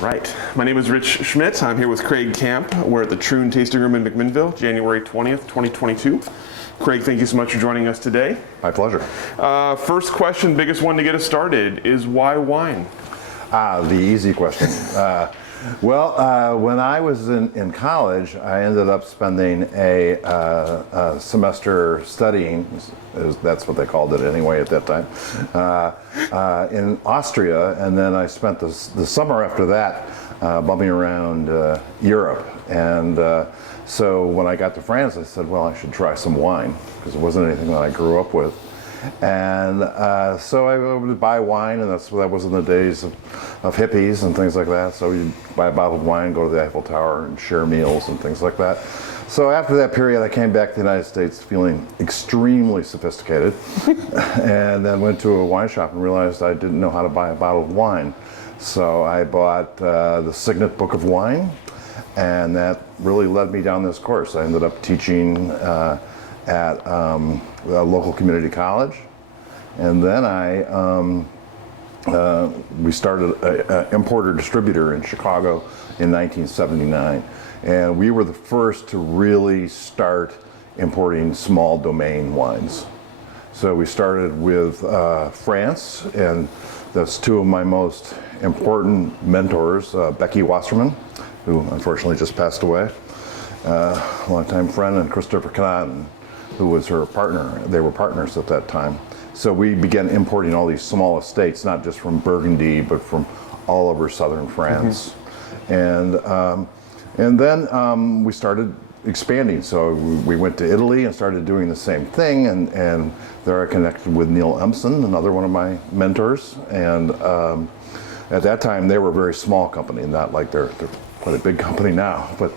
Right. My name is Rich Schmidt. I'm here with Craig Camp. We're at the Troon Tasting Room in McMinnville, January 20th, 2022. Craig, thank you so much for joining us today. My pleasure. First question, biggest one to get us started, is why wine? The easy question. When I was in college, I ended up spending a semester studying, that's what they called it anyway at that time, in Austria, and then I spent the summer after that bumping around Europe. And so when I got to France, I said, well, I should try some wine, because it wasn't anything that I grew up with. And so I would buy wine, and that was in the days of hippies and things like that. So you buy a bottle of wine, go to the Eiffel Tower and share meals and things like that. So after that period, I came back to the United States feeling extremely sophisticated, and then went to a wine shop and realized I didn't know how to buy a bottle of wine. So I bought the Signet Book of Wine, and that really led me down this course. I ended up teaching at a local community college, and then we started an importer distributor in Chicago in 1979, and we were the first to really start importing small domain wines. So we started with France, and that's two of my most important mentors, Becky Wasserman, who unfortunately just passed away, a longtime friend, and Christopher Cannon, who was her partner. They were partners at that time. So we began importing all these small estates, not just from Burgundy, but from all over southern France. Mm-hmm. And then we started expanding. So we went to Italy and started doing the same thing. And there I connected with Neil Empson, another one of my mentors. And at that time, they were a very small company, not like they're quite a big company now, but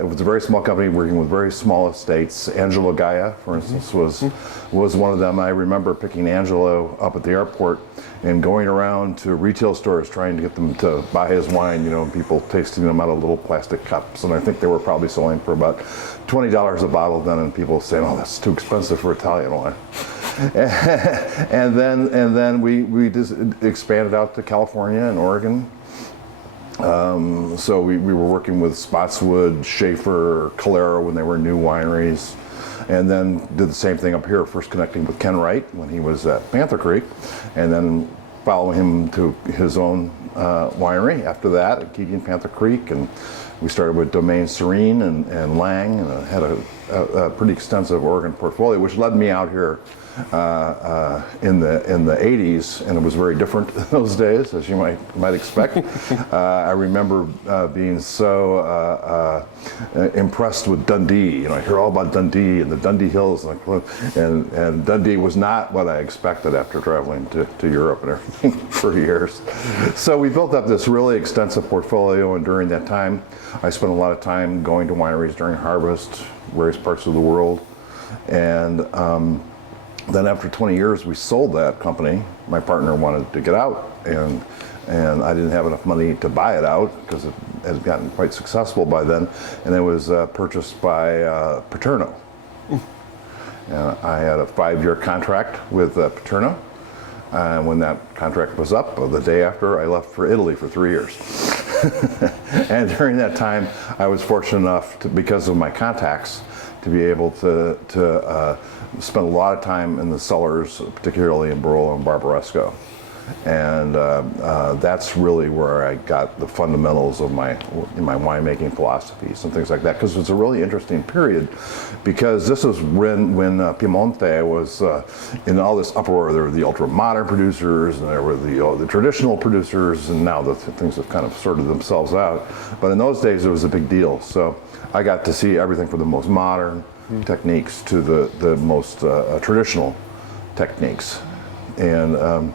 it was a very small company working with very small estates. Angelo Gaia, for instance, was one of them. I remember picking Angelo up at the airport and going around to retail stores trying to get them to buy his wine, and people tasting them out of little plastic cups. And I think they were probably selling for about $20 a bottle then, and people saying, oh, that's too expensive for Italian wine. and then we just expanded out to California and Oregon. So we were working with Spotswood, Schaefer, Calera when they were new wineries, and then did the same thing up here, first connecting with Ken Wright when he was at Panther Creek, and then following him to his own winery after that at Keegan Panther Creek. And we started with Domaine Serene and Lang, and had a pretty extensive Oregon portfolio, which led me out here in the 80s, and it was very different in those days, as you might expect. I remember being so impressed with Dundee. I hear all about Dundee and the Dundee Hills, and Dundee was not what I expected after traveling to Europe and everything for years. So we built up this really extensive portfolio, and during that time, I spent a lot of time going to wineries during harvest, various parts of the world, and then after 20 years, we sold that company. My partner wanted to get out, and I didn't have enough money to buy it out because it had gotten quite successful by then, and it was purchased by Paterno. I had a 5-year contract with Paterno, and when that contract was up, the day after, I left for Italy for 3 years. And during that time, I was fortunate enough, because of my contacts, to be able to spend a lot of time in the cellars, particularly in Barolo and Barbaresco. And that's really where I got the fundamentals of my winemaking philosophies and things like that, because it's a really interesting period, because this was when Piemonte was in all this uproar. There were the ultra-modern producers, and there were the traditional producers, and now the things have kind of sorted themselves out. But in those days, it was a big deal. So I got to see everything from the most modern techniques to the most traditional techniques. And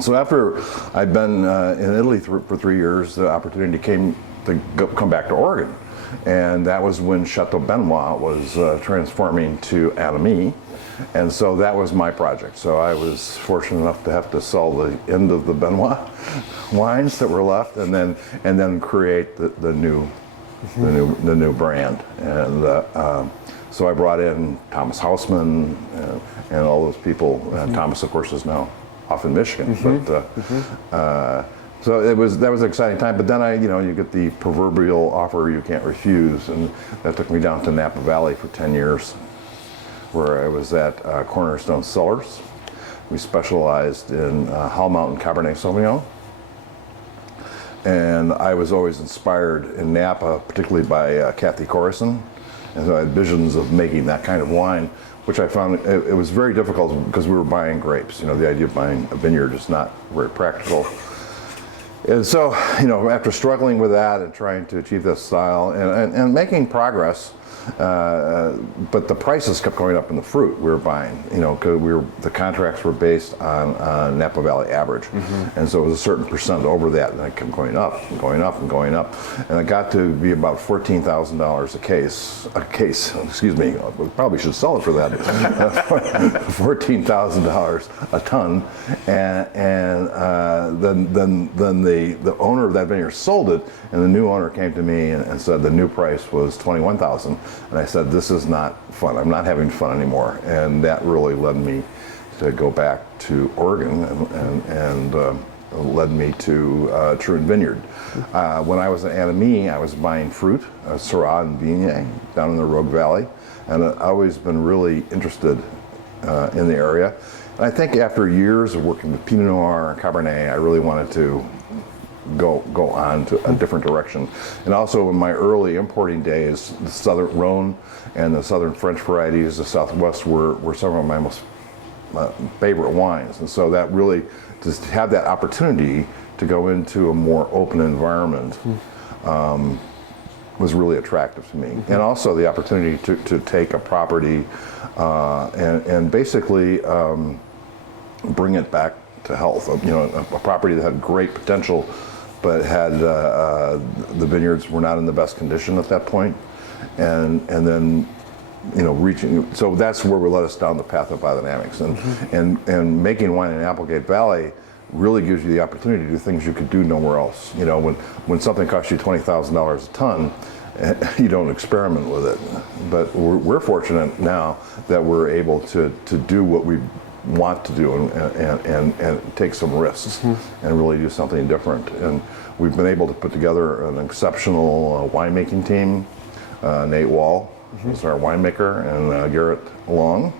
so after I'd been in Italy for 3 years, the opportunity came to come back to Oregon. And that was when Chateau Benoit was transforming to Anami. And so that was my project. So I was fortunate enough to have to sell the end of the Benoit wines that were left, and then create the new brand. And so I brought in Thomas Hausman and all those people. And Thomas, of course, is now off in Michigan. But So that was an exciting time. But then you get the proverbial offer you can't refuse, and that took me down to Napa Valley for 10 years, where I was at Cornerstone Cellars. We specialized in Hall Mountain Cabernet Sauvignon. And I was always inspired in Napa, particularly by Kathy Corison. And so I had visions of making that kind of wine, which I found it was very difficult because we were buying grapes. The idea of buying a vineyard is not very practical. And so, after struggling with that and trying to achieve this style and making progress, but the prices kept going up in the fruit we were buying, because the contracts were based on Napa Valley average. And so it was a certain percent over that, and it kept going up and going up and going up. And it got to be about $14,000 a case, excuse me, we probably should sell it for that, $14,000 a ton. And then the owner of that vineyard sold it, and the new owner came to me and said the new price was $21,000. And I said, this is not fun. I'm not having fun anymore. And that really led me to go back to Oregon and led me to Troon Vineyard. When I was at Anamie, I was buying fruit, Syrah and Viognier, down in the Rogue Valley. And I've always been really interested in the area. And I think after years of working with Pinot Noir and Cabernet, I really wanted to go on to a different direction. And also in my early importing days, the southern Rhone and the southern French varieties, the Southwest were some of my most favorite wines. And so that really, just to have that opportunity to go into a more open environment was really attractive to me. And also the opportunity to take a property and basically bring it back to health. A property that had great potential, but had the vineyards were not in the best condition at that point, and then reaching. So that's where we led us down the path of biodynamics, and making wine in Applegate Valley really gives you the opportunity to do things you could do nowhere else. When something costs you $20,000 a ton, you don't experiment with it. But we're fortunate now that we're able to do what we want to do and take some risks and really do something different. And we've been able to put together an exceptional winemaking team. Nate Wall is our winemaker, and Garrett Long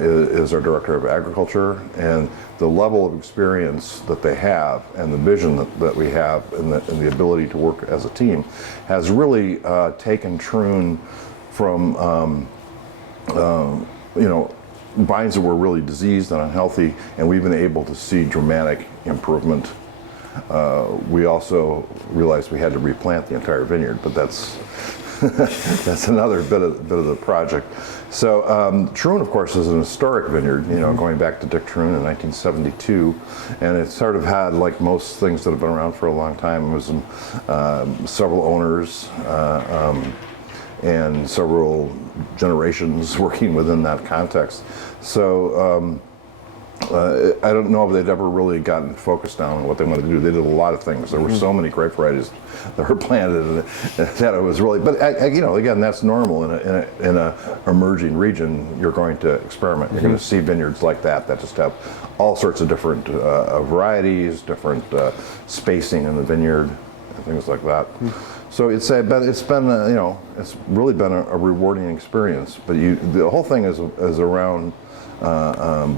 is our director of agriculture. And the level of experience that they have and the vision that we have and the ability to work as a team has really taken Troon from vines that were really diseased and unhealthy, and we've been able to see dramatic improvement. We also realized we had to replant the entire vineyard, but that's that's another bit of the project. So Troon, of course, is an historic vineyard, going back to Dick Troon in 1972, and it sort of had, like most things that have been around for a long time, it was several owners and several generations working within that context. So I don't know if they'd ever really gotten focused down on what they wanted to do. They did a lot of things. There were so many grape varieties that were planted that it was really, but again, that's normal in a emerging region. You're going to experiment. You're going to see vineyards like that just have all sorts of different varieties, different spacing in the vineyard, and things like that. So it's been it's really been a rewarding experience. But the whole thing is around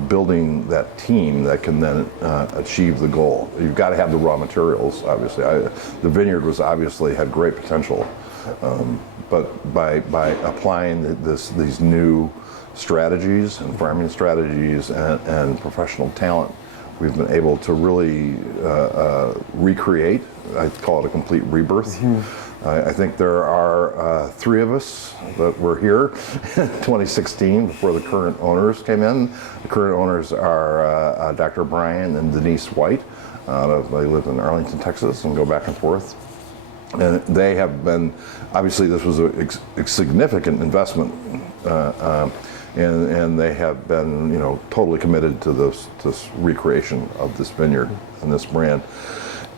building that team that can then achieve the goal. You've got to have the raw materials, obviously. The vineyard obviously had great potential, but by applying these new strategies and farming strategies and professional talent, we've been able to really recreate. I call it a complete rebirth. I think there are 3 of us that were here in 2016 before the current owners came in. The current owners are Dr. Brian and Denise White. They live in Arlington, Texas, and go back and forth. And they have been, obviously this was a significant investment, and they have been totally committed to this recreation of this vineyard and this brand.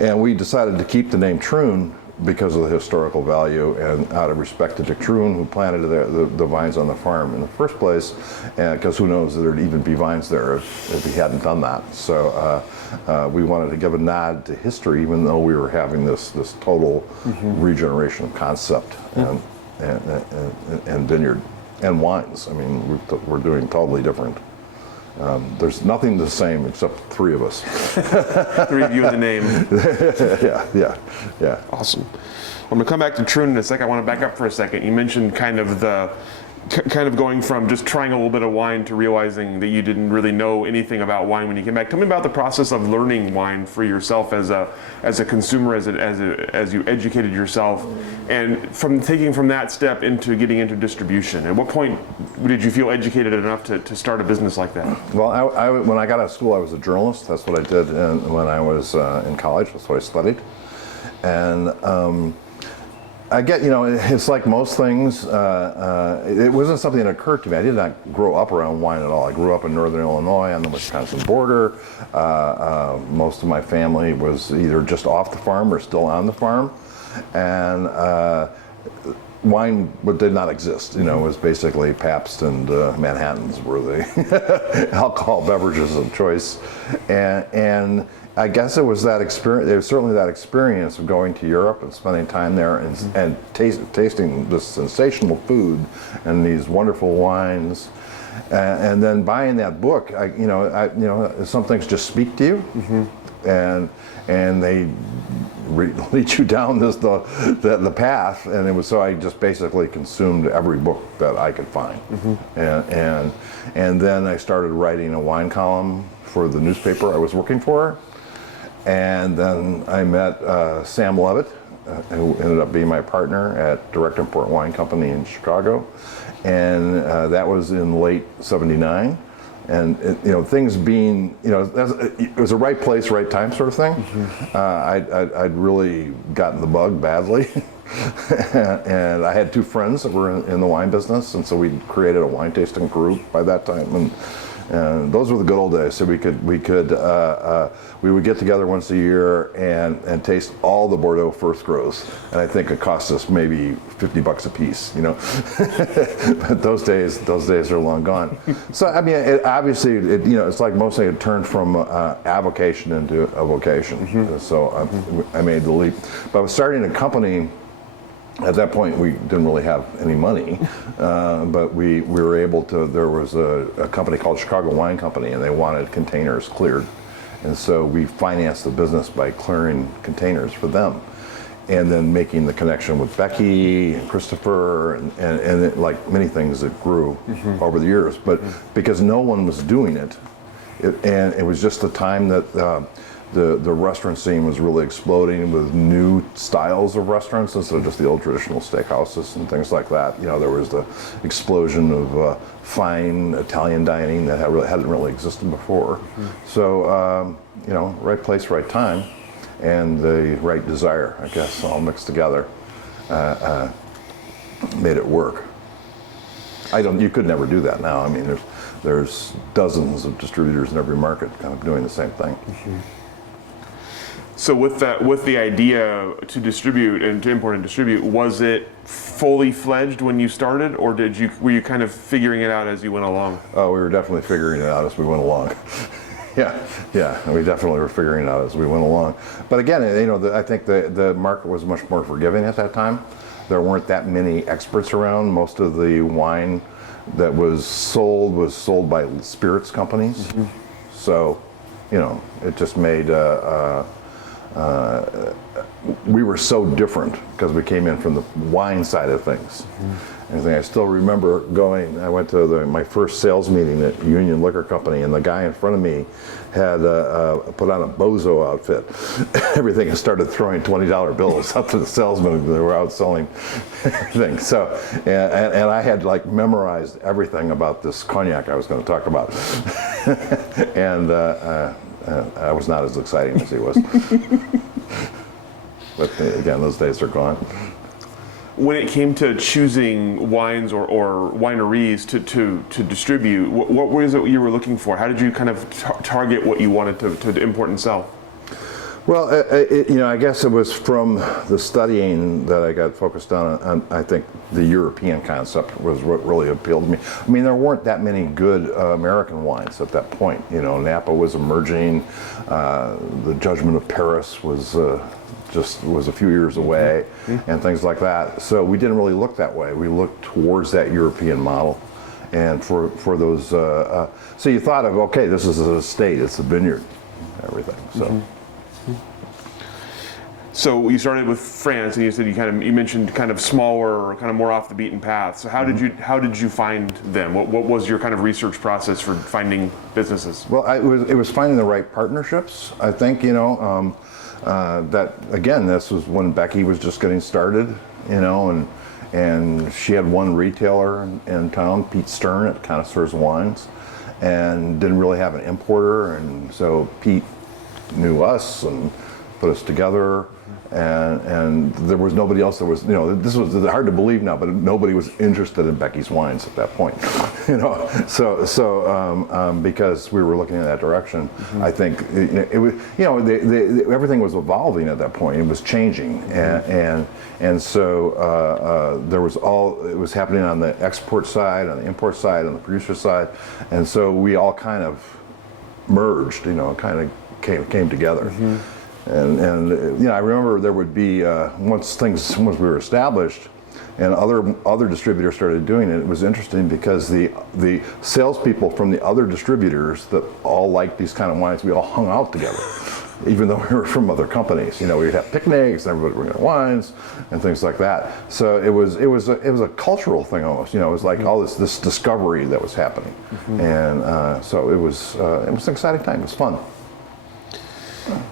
And we decided to keep the name Troon because of the historical value and out of respect to Dick Troon, who planted the vines on the farm in the first place, because who knows that there'd even be vines there if he hadn't done that. So we wanted to give a nod to history, even though we were having this total regeneration concept and vineyard and wines. I mean, we're doing totally different. There's nothing the same except three of us. Three of you in the name. Yeah. Awesome. I'm gonna come back to Troon in a second. I want to back up for a second. You mentioned kind of going from just trying a little bit of wine to realizing that you didn't really know anything about wine when you came back. Tell me about the process of learning wine for yourself as a consumer, as you educated yourself, and taking from that step into getting into distribution. At what point did you feel educated enough to start a business like that? Well, when I got out of school, I was a journalist. That's what I did when I was in college. That's what I studied. And it's like most things, it wasn't something that occurred to me. I did not grow up around wine at all. I grew up in northern Illinois on the Wisconsin border. Most of my family was either just off the farm or still on the farm. And wine did not exist. It was basically Pabst and Manhattans were the alcohol beverages of choice. And I guess it was that experience. It was certainly that experience of going to Europe and spending time there and tasting this sensational food and these wonderful wines, and then buying that book. Some things just speak to you, and they lead you down the path. And it was so I just basically consumed every book that I could find, and then I started writing a wine column for the newspaper I was working for. And then I met Sam Levitt, who ended up being my partner at Direct Import Wine Company in Chicago. And that was in late '79. And things being, it was a right place, right time sort of thing. I'd really gotten the bug badly. And I had two friends that were in the wine business, and so we created a wine tasting group by that time. And those were the good old days. So we would get together once a year and taste all the Bordeaux first grows. And I think it cost us maybe $50 a piece, But those days are long gone. So I mean, it's like most things, it turned from avocation into a vocation. So I made the leap. But I was starting a company. At that point, we didn't really have any money, but we were able to. There was a company called Chicago Wine Company, and they wanted containers cleared, and so we financed the business by clearing containers for them, and then making the connection with Becky and Christopher, and it, like many things that grew over the years. But because no one was doing it, and it was just the time that. The restaurant scene was really exploding with new styles of restaurants instead of just the old traditional steakhouses and things like that. There was the explosion of fine Italian dining that hadn't really existed before. So, right place, right time, and the right desire, I guess, all mixed together, made it work. You could never do that now. I mean, there's dozens of distributors in every market kind of doing the same thing. So with the idea to distribute and to import and distribute, was it fully fledged when you started, or were you kind of figuring it out as you went along? Oh, we were definitely figuring it out as we went along. Yeah, we definitely were figuring it out as we went along. But again, I think the market was much more forgiving at that time. There weren't that many experts around. Most of the wine that was sold by spirits companies. So, it just made. We were so different because we came in from the wine side of things. And I still remember I went to my first sales meeting at Union Liquor Company, and the guy in front of me had put on a bozo outfit. Everything, and started throwing $20 bills up to the salesmen. They were out selling everything. So, and I had memorized everything about this cognac I was going to talk about. And I was not as exciting as he was. But again, those days are gone. When it came to choosing wines or wineries to distribute, what was it you were looking for? How did you kind of target what you wanted to import and sell? Well, I guess it was from the studying that I got focused on. I think the European concept was what really appealed to me. I mean, there weren't that many good American wines at that point. Napa was emerging. The Judgment of Paris was was a few years away, and things like that. So we didn't really look that way. We looked towards that European model. And for those, so you thought of, okay, this is an estate, it's a vineyard, everything. So. So you started with France, and you said you mentioned kind of smaller, kind of more off the beaten path. So how did you find them? What was your kind of research process for finding businesses? Well, it was finding the right partnerships. I think that again, this was when Becky was just getting started, and she had one retailer in town, Pete Stern at Connoisseurs Wines, and didn't really have an importer, and so Pete knew us and put us together. And there was nobody else that was, this was hard to believe now, but nobody was interested in Becky's wines at that point, So because we were looking in that direction, I think it was, everything was evolving at that point. It was changing, and so there was it was happening on the export side, on the import side, on the producer side, and so we all kind of merged, kind of came together. And I remember there would be once we were established, and other distributors started doing it. It was interesting because the salespeople from the other distributors that all liked these kind of wines, we all hung out together, even though we were from other companies. We'd have picnics, and everybody bring their wines and things like that. So it was a cultural thing almost. It was like all this discovery that was happening, and so it was an exciting time. It was fun.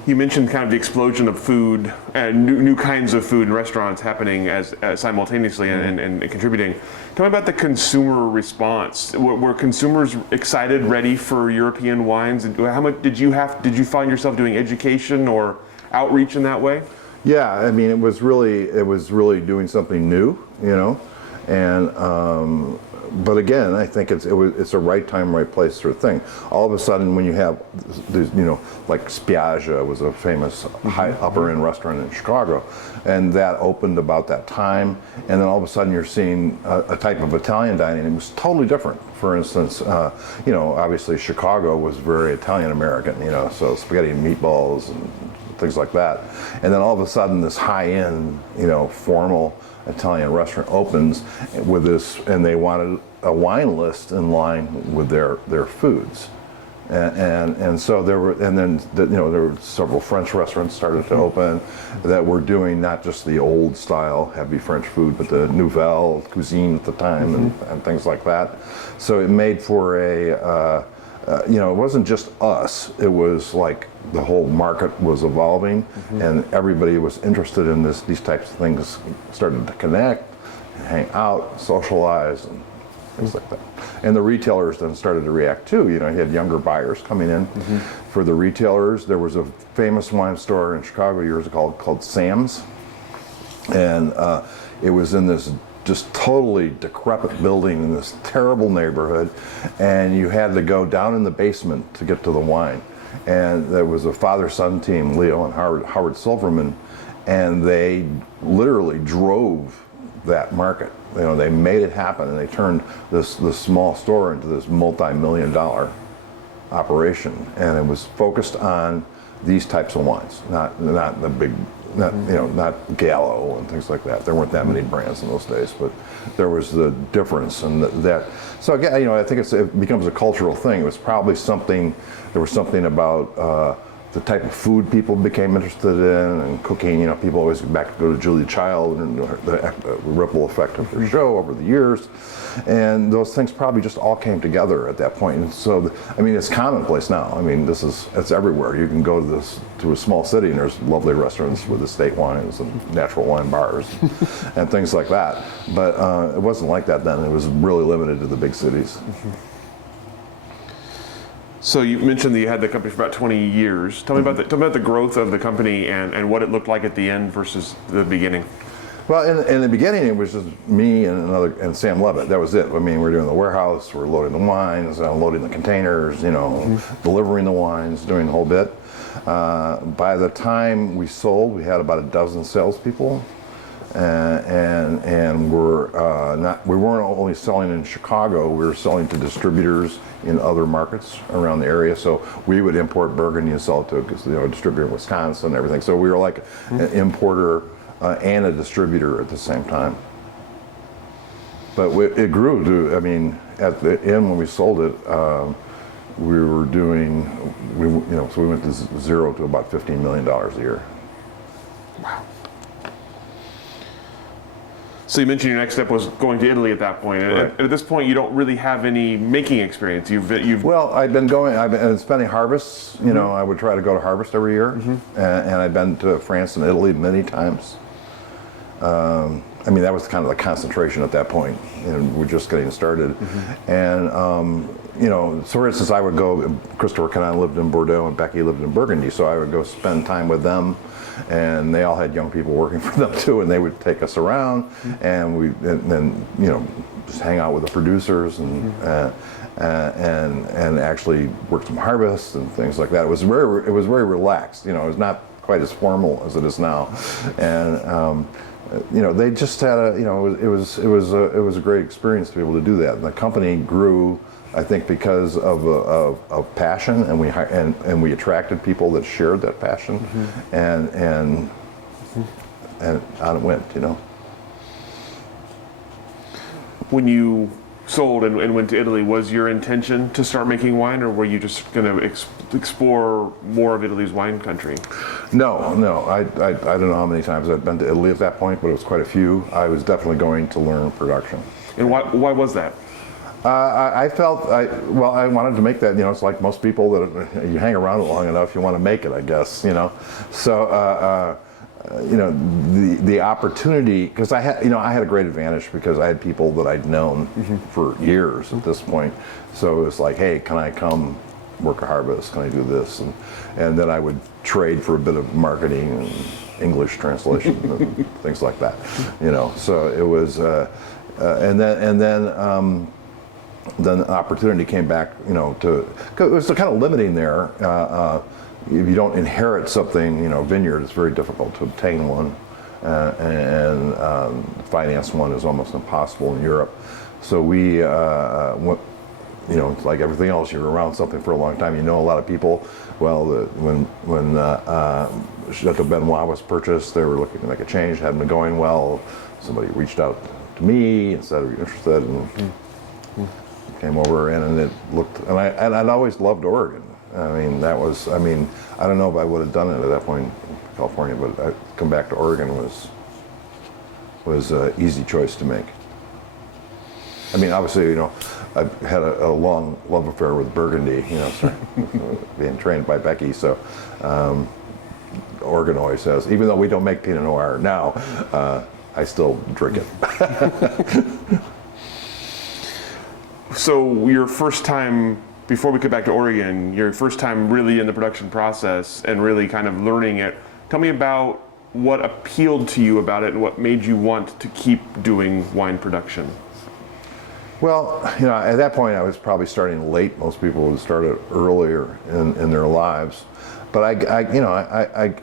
You mentioned kind of the explosion of food and new kinds of food in restaurants happening as simultaneously and contributing. Tell me about the consumer response. Were consumers excited, ready for European wines? And how much did you find yourself doing education or outreach in that way? Yeah, I mean, it was really doing something new, and. But again, I think it's a right time, right place sort of thing. All of a sudden, when you have, like Spiaggia was a famous high upper end restaurant in Chicago, and that opened about that time. And then all of a sudden, you're seeing a type of Italian dining. It was totally different. For instance, obviously Chicago was very Italian American. So spaghetti and meatballs and things like that. And then all of a sudden, this high end, formal Italian restaurant opens with this, and they wanted a wine list in line with their foods, and so there were several French restaurants started to open that were doing not just the old style heavy French food, but the nouvelle cuisine at the time and things like that. So it made for it wasn't just us. It was like the whole market was evolving, and everybody was interested in these types of things, started to connect, hang out, socialize, and things like that. And the retailers then started to react too. You had younger buyers coming in. For the retailers, there was a famous wine store in Chicago years ago called Sam's, and it was in this just totally decrepit building in this terrible neighborhood, and you had to go down in the basement to get to the wine. And there was a father-son team, Leo and Howard Silverman, and they literally drove that market. They made it happen, and they turned this small store into this multi-million-dollar operation, and it was focused on these types of wines, not the big. Not Gallo and things like that. There weren't that many brands in those days, but there was the difference, and that. So again, I think it becomes a cultural thing. It was probably something. There was something about the type of food people became interested in, and cooking. People always go to Julia Child and the ripple effect of her show over the years, and those things probably just all came together at that point. And so, it's commonplace now. It's everywhere. You can go to a small city, and there's lovely restaurants with estate wines and natural wine bars and things like that. But it wasn't like that then. It was really limited to the big cities. So you mentioned that you had the company for about 20 years. Tell me about the growth of the company and what it looked like at the end versus the beginning. Well, in the beginning, it was just me and Sam Levitt. That was it. We're doing the warehouse, we're loading the wines, unloading the containers, delivering the wines, doing the whole bit. By the time we sold, we had about a dozen salespeople, and we weren't only selling in Chicago. We were selling to distributors in other markets around the area. So we would import Burgundy and sell it to a distributor in Wisconsin and everything. So we were like an importer and a distributor at the same time. But it grew to, I mean, at the end when we sold it, we were doing, so we went to zero to about $15 million a year. Wow. So you mentioned your next step was going to Italy at that point. Right. At this point, you don't really have any making experience. Well, I've been spending harvests. I would try to go to harvest every year, and I've been to France and Italy many times. I mean, that was kind of the concentration at that point. We're just getting started. And, so for instance, I would go, Christopher Cannon lived in Bordeaux and Becky lived in Burgundy, so I would go spend time with them, and they all had young people working for them too, and they would take us around, and then just hang out with the producers and actually work some harvests and things like that. It was very relaxed. It was not quite as formal as it is now, and they just had it was a great experience to be able to do that. And the company grew, I think, because of passion, and we attracted people that shared that passion, and out it went. When you sold and went to Italy, was your intention to start making wine, or were you just going to explore more of Italy's wine country? No. I don't know how many times I've been to Italy at that point, but it was quite a few. I was definitely going to learn production. And why was that? I felt I wanted to make that. It's like most people that you hang around long enough, you want to make it, I guess. So. The opportunity, because I had a great advantage because I had people that I'd known for years at this point. So it was like, hey, can I come work a harvest? Can I do this? And then I would trade for a bit of marketing and English translation and things like that. So it was, and then the opportunity came back. Cause it was kind of limiting there. If you don't inherit something, vineyard, it's very difficult to obtain one, and finance one is almost impossible in Europe. So we went, like everything else, you're around something for a long time. A lot of people. Well, when Chateau Benoit was purchased, they were looking to make a change. Hadn't been going well. Somebody reached out to me and said, "Are you interested?" And came over, and it looked. And I'd always loved Oregon. I don't know if I would have done it at that point in California, but come back to Oregon was an easy choice to make. Obviously, I've had a long love affair with Burgundy, being trained by Becky, so Oregon always says, even though we don't make Pinot Noir now, I still drink it. So your first time, before we get back to Oregon, your first time really in the production process and really kind of learning it, tell me about what appealed to you about it and what made you want to keep doing wine production. Well, at that point I was probably starting late. Most people would start it earlier in their lives. But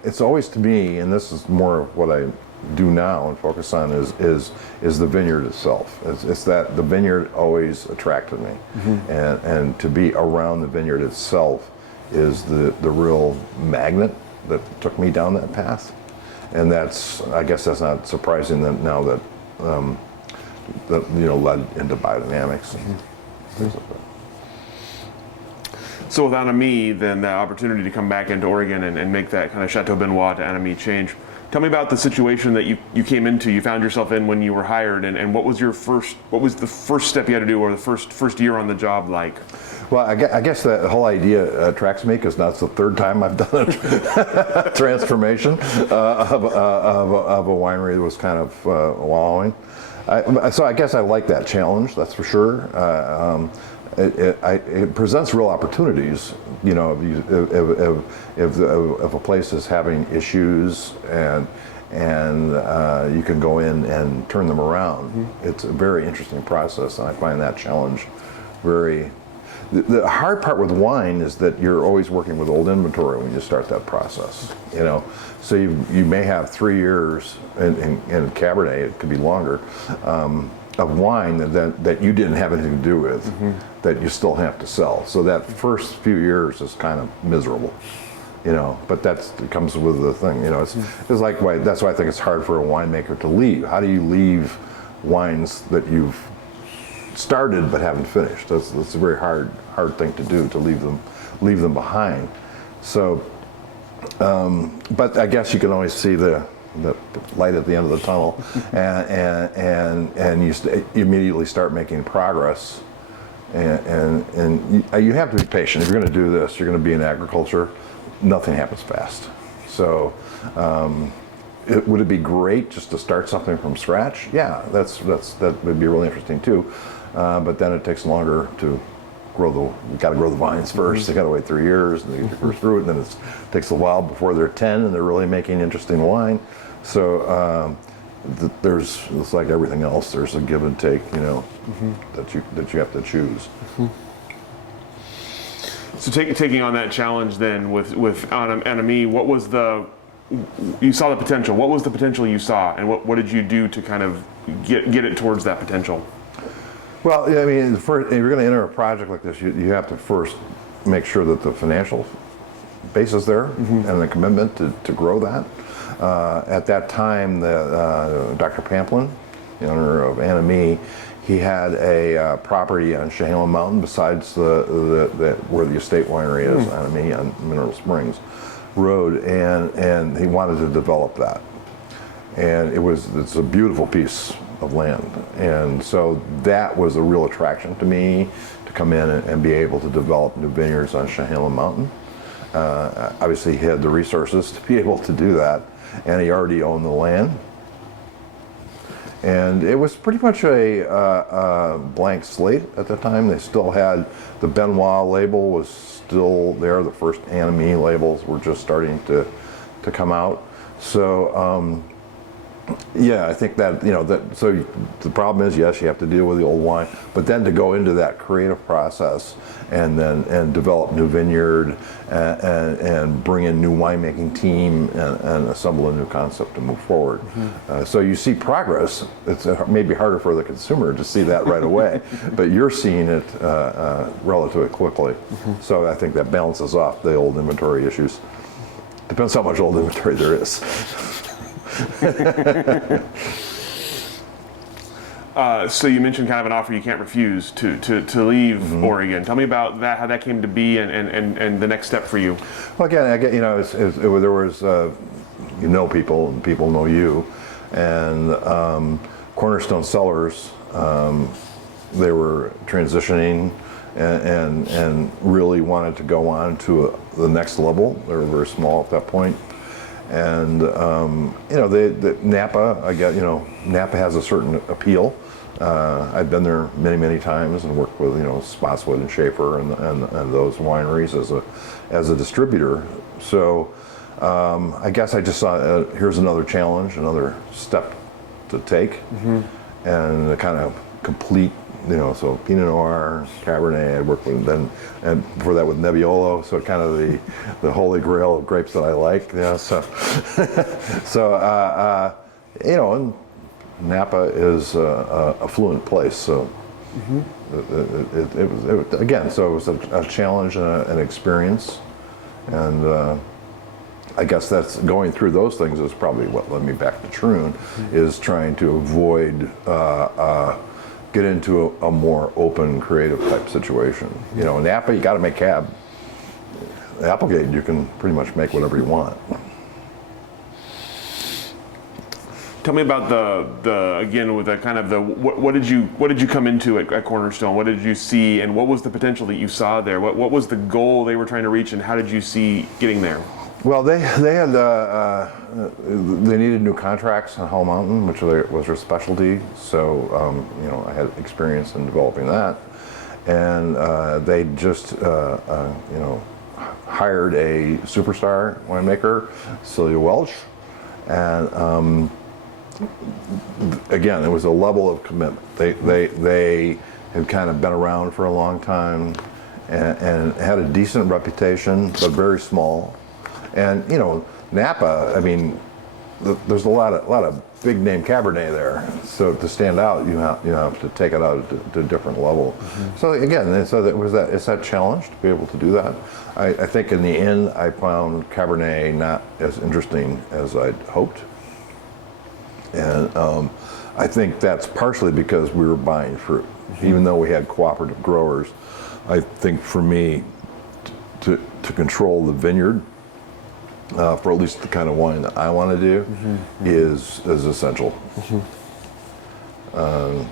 it's always, to me, and this is more of what I do now and focus on, is the vineyard itself. It's that the vineyard always attracted me, and to be around the vineyard itself is the real magnet that took me down that path. And I guess that's not surprising that now that led into biodynamics and things like that. So with Anami, then the opportunity to come back into Oregon and make that kind of Chateau Benoit to Anami change. Tell me about the situation that you came into, you found yourself in when you were hired, and what was the first step you had to do, or the first year on the job like? Well, I guess the whole idea attracts me because that's the third time I've done a transformation of a winery that was kind of wallowing. So I guess I like that challenge, that's for sure. It presents real opportunities, if a place is having issues and you can go in and turn them around. It's a very interesting process, and I find that challenge very. the hard part with wine is that you're always working with old inventory when you start that process. So you may have 3 years in Cabernet, it could be longer, of wine that you didn't have anything to do with, that you still have to sell. So that first few years is kind of miserable. But it comes with the thing. It's like that's why I think it's hard for a winemaker to leave. How do you leave wines that you've started but haven't finished? That's a very hard thing to do, to leave them behind. So, but I guess you can always see the light at the end of the tunnel, and you immediately start making progress. And you have to be patient. If you're going to do this, you're going to be in agriculture. Nothing happens fast. So, would it be great just to start something from scratch? Yeah, that would be really interesting too. But then it takes longer to grow you got to grow the vines first. You got to wait 3 years and you get your first fruit, and then it takes a while before they're 10 and they're really making interesting wine. So it's like everything else. There's a give and take, that you have to choose. So taking on that challenge then with NME, what was you saw the potential. What was the potential you saw, and what did you do to kind of get it towards that potential? Well, I mean, if you're going to enter a project like this, you have to first make sure that the financial base is there and the commitment to grow that. At that time, Dr. Pamplin, the owner of NME, he had a property on Chehalem Mountain besides where the estate winery is, NME, on Mineral Springs Road, and he wanted to develop that. And it's a beautiful piece of land, and so that was a real attraction to me, to come in and be able to develop new vineyards on Chehalem Mountain. Obviously, he had the resources to be able to do that, and he already owned the land. And it was pretty much a blank slate at the time. They still had the Benoit label was still there. The first NME labels were just starting to come out. So yeah, I think that so the problem is, yes, you have to deal with the old wine, but then to go into that creative process and develop new vineyard and bring in new winemaking team and assemble a new concept to move forward. So you see progress. It's maybe harder for the consumer to see that right away, but you're seeing it relatively quickly. So I think that balances off the old inventory issues. Depends how much old inventory there is. So you mentioned kind of an offer you can't refuse to leave Oregon. Tell me about that, how that came to be, and the next step for you. Well, again, there was people and people know you, and Cornerstone Cellars, they were transitioning and really wanted to go on to the next level. They were very small at that point. And Napa, Napa has a certain appeal. I've been there many times and worked with Spotswood and Schaefer and those wineries as a distributor. So I guess I just saw here's another challenge, another step to take, and to kind of complete. So Pinot Noir, Cabernet, I worked with them, and before that with Nebbiolo, so kind of the holy grail of grapes that I like. And Napa is a affluent place, so it was a challenge and an experience, and I guess that's going through those things is probably what led me back to Troon, is trying to avoid get into a more open, creative type situation. Napa, you got to make cab. Applegate, you can pretty much make whatever you want. Tell me about the again with the kind of the what did you come into at Cornerstone? What did you see, and what was the potential that you saw there? What was the goal they were trying to reach, and how did you see getting there? Well, they had they needed new contracts on Hall Mountain, which was their specialty. So I had experience in developing that, and they just hired a superstar winemaker, Celia Welch, and again, it was a level of commitment. They had kind of been around for a long time, and had a decent reputation, but very small. And Napa, I mean, there's a lot of big name Cabernet there. So to stand out, you have to take it out to a different level. So again, it's that challenge to be able to do that. I think in the end, I found Cabernet not as interesting as I'd hoped. And I think that's partially because we were buying fruit. Even though we had cooperative growers, I think for me, to control the vineyard, for at least the kind of wine that I want to do, is essential. I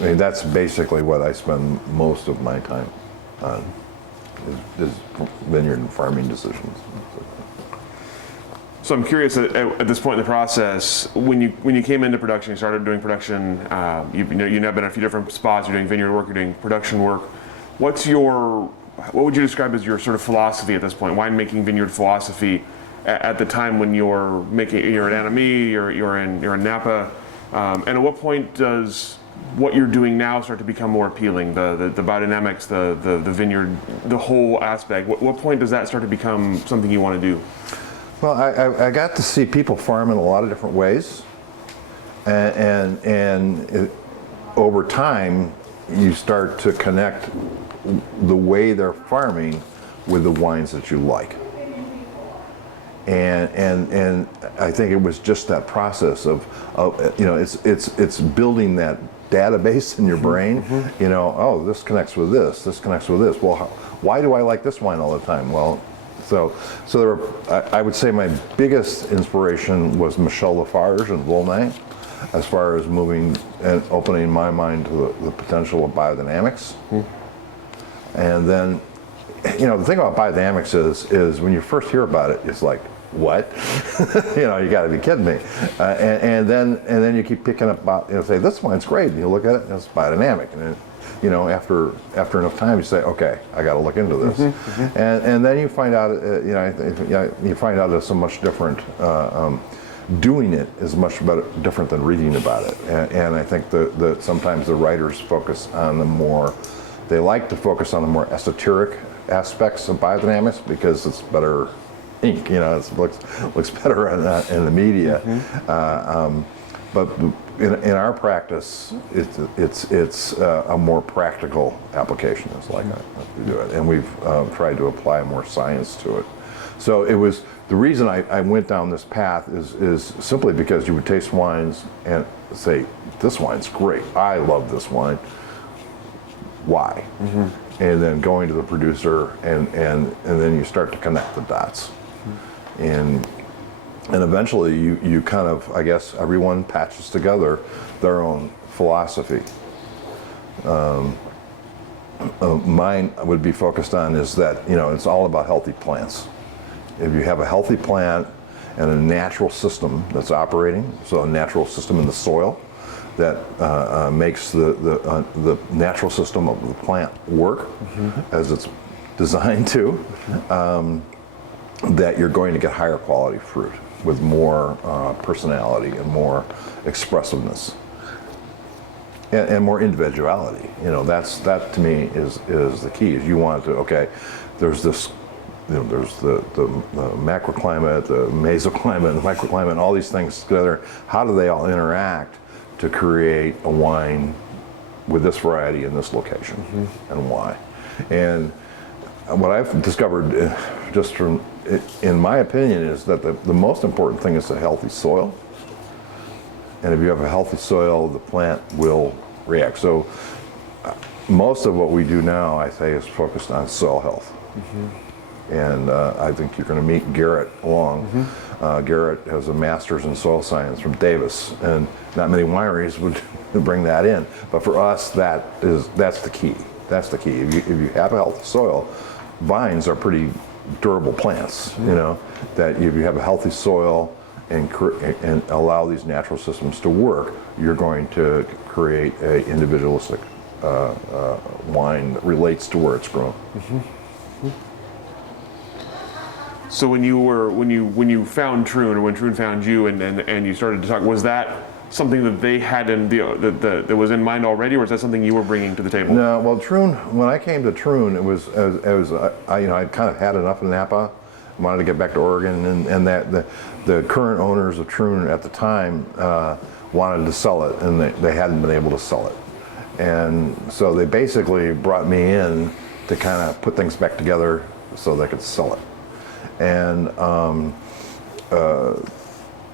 mean, that's basically what I spend most of my time on, is vineyard and farming decisions. So I'm curious, at this point in the process, when you came into production, you started doing production, you've been in a few different spots, you're doing vineyard work, you're doing production work. What would you describe as your sort of philosophy at this point, winemaking vineyard philosophy at the time when you're at Anami, you're in Napa, and at what point does what you're doing now start to become more appealing? The biodynamics, the vineyard, the whole aspect. What point does that start to become something you want to do? Well, I got to see people farm in a lot of different ways, and over time, you start to connect the way they're farming with the wines that you like. And I think it was just that process of it's building that database in your brain. Oh, this connects with this. This connects with this. Well, why do I like this wine all the time? Well. So I would say my biggest inspiration was Michel Lafarge and Volnay, as far as moving and opening my mind to the potential of biodynamics. And then, the thing about biodynamics is when you first hear about it, it's like, what? You got to be kidding me. And then you keep picking up about, say, this wine's great, and you look at it, and it's biodynamic. And after enough time, you say, okay, I got to look into this, and then you find out, you find out it's so much different. Doing it is much different than reading about it, and I think that sometimes the writers focus on they like to focus on the more esoteric aspects of biodynamics because it's better ink, it looks better in the media. But in our practice, it's a more practical application. It's like we do it, and we've tried to apply more science to it. So it was the reason I went down this path is simply because you would taste wines and say, "This wine's great. I love this wine. Why?" And then going to the producer, and then you start to connect the dots, and eventually you kind of, I guess, everyone patches together their own philosophy. Mine would be focused on is that, it's all about healthy plants. If you have a healthy plant and a natural system that's operating, so a natural system in the soil that makes the natural system of the plant work as it's designed to, that you're going to get higher quality fruit with more personality and more expressive and more individuality. That to me is the key. Is you want to, there's this, there's the macroclimate, the mesoclimate, the microclimate, and all these things together. How do they all interact to create a wine with this variety in this location, and why? And what I've discovered, just from, in my opinion, is that the most important thing is a healthy soil. And if you have a healthy soil, the plant will react. So most of what we do now, I say, is focused on soil health. And I think you're going to meet Garrett along. Garrett has a master's in soil science from Davis, and not many wineries would bring that in. But for us, that's the key. That's the key. If you have a healthy soil, vines are pretty durable plants. That if you have a healthy soil and allow these natural systems to work, you're going to create a individualistic wine that relates to where it's grown. So when you found Troon, or when Troon found you, and you started to talk, was that something that they had that was in mind already, or is that something you were bringing to the table? No, well, Troon. When I came to Troon, it was I'd kind of had enough in Napa. Wanted to get back to Oregon, and that the current owners of Troon at the time wanted to sell it, and they hadn't been able to sell it, and so they basically brought me in to kind of put things back together so they could sell it, and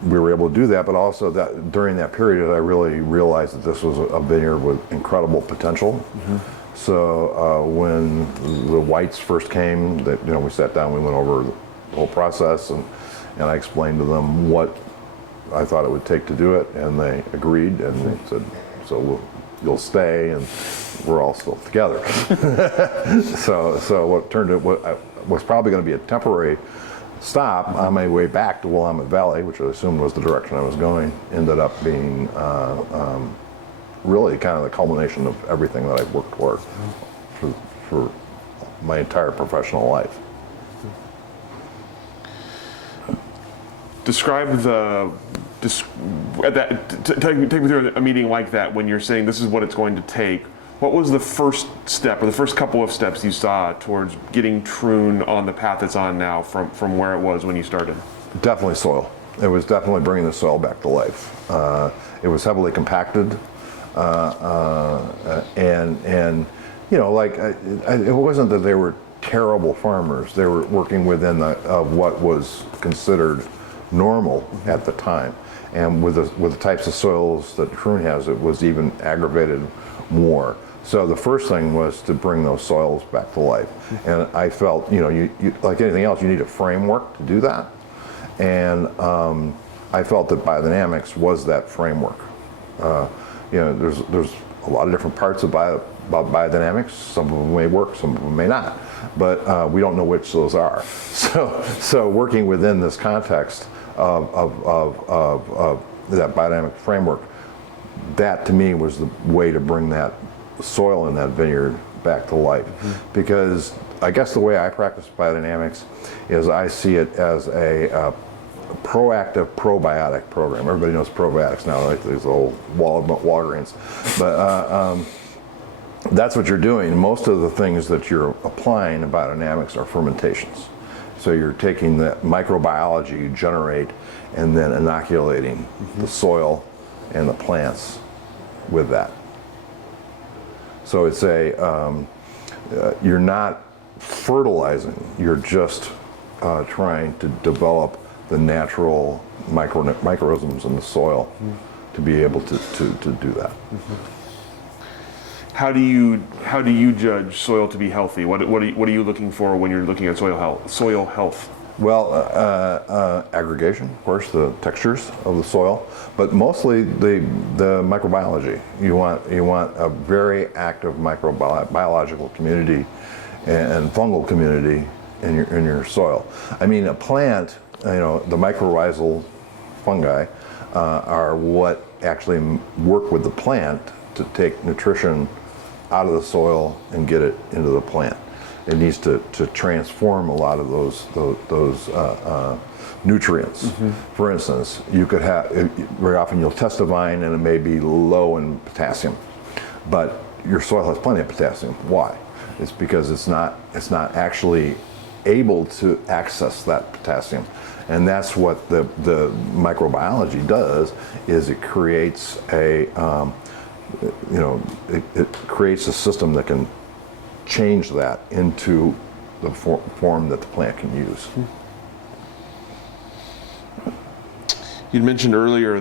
we were able to do that. But also that during that period, I really realized that this was a vineyard with incredible potential. Mm-hmm. So when the whites first came, that we sat down, we went over the whole process, and I explained to them what I thought it would take to do it, and they agreed, and they said, "So you'll stay, and we're all still together." So what turned out what was probably going to be a temporary stop on my way back to Willamette Valley, which I assumed was the direction I was going, ended up being really kind of the culmination of everything that I've worked toward for my entire professional life. Describe take me through a meeting like that when you're saying this is what it's going to take. What was the first step or the first couple of steps you saw towards getting Troon on the path it's on now from where it was when you started? Definitely soil. It was definitely bringing the soil back to life. It was heavily compacted, and it wasn't that they were terrible farmers. They were working within what was considered normal at the time, and with the types of soils that Troon has, it was even aggravated more. So the first thing was to bring those soils back to life, and I felt you like anything else, you need a framework to do that, and I felt that biodynamics was that framework. There's a lot of different parts about biodynamics. Some of them may work, some of them may not, but we don't know which those are. So working within this context of that biodynamic framework, that to me was the way to bring that soil in that vineyard back to life. Mm-hmm. Because I guess the way I practice biodynamics is I see it as a proactive probiotic program. Everybody knows probiotics now, right? There's a whole wall of Walgreens. But that's what you're doing. Most of the things that you're applying in biodynamics are fermentations. So you're taking the microbiology you generate and then inoculating the soil and the plants with that. So it's you're not fertilizing, you're just trying to develop the natural microorganisms in the soil to be able to do that. How do you judge soil to be healthy? What are you looking for when you're looking at soil health? Well, aggregation, of course, the textures of the soil, but mostly the microbiology. You want a very active microbiological community and fungal community in your soil. I mean, a plant, the mycorrhizal fungi are what actually work with the plant to take nutrition out of the soil and get it into the plant. It needs to transform a lot of those nutrients. Mm-hmm. For instance, you could have, very often you'll test a vine and it may be low in potassium, but your soil has plenty of potassium. Why? It's because it's not actually able to access that potassium. And that's what the microbiology does, is it creates it creates a system that can change that into the form that the plant can use. You mentioned earlier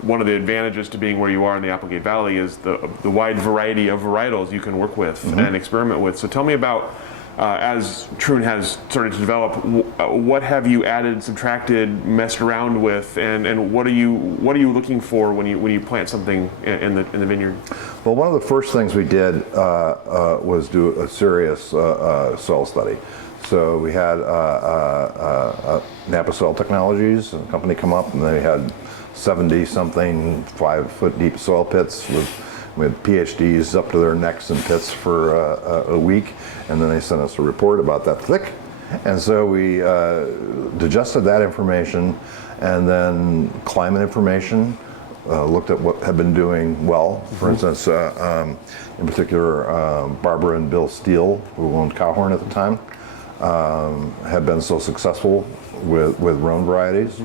one of the advantages to being where you are in the Applegate Valley is the wide variety of varietals you can work with and experiment with. So tell me about, as Troon has started to develop, what have you added, subtracted, messed around with, and what are you looking for when you plant something in the vineyard? Well, one of the first things we did was do a serious soil study. So we had Napa Soil Technologies, a company, come up, and they had 70-something 5-foot deep soil pits with PhDs up to their necks in pits for a week, and then they sent us a report about that thick. And so we digested that information, and then climate information, looked at what had been doing well. For instance, in particular, Barbara and Bill Steele, who owned Cowhorn at the time, had been so successful with Rhone varieties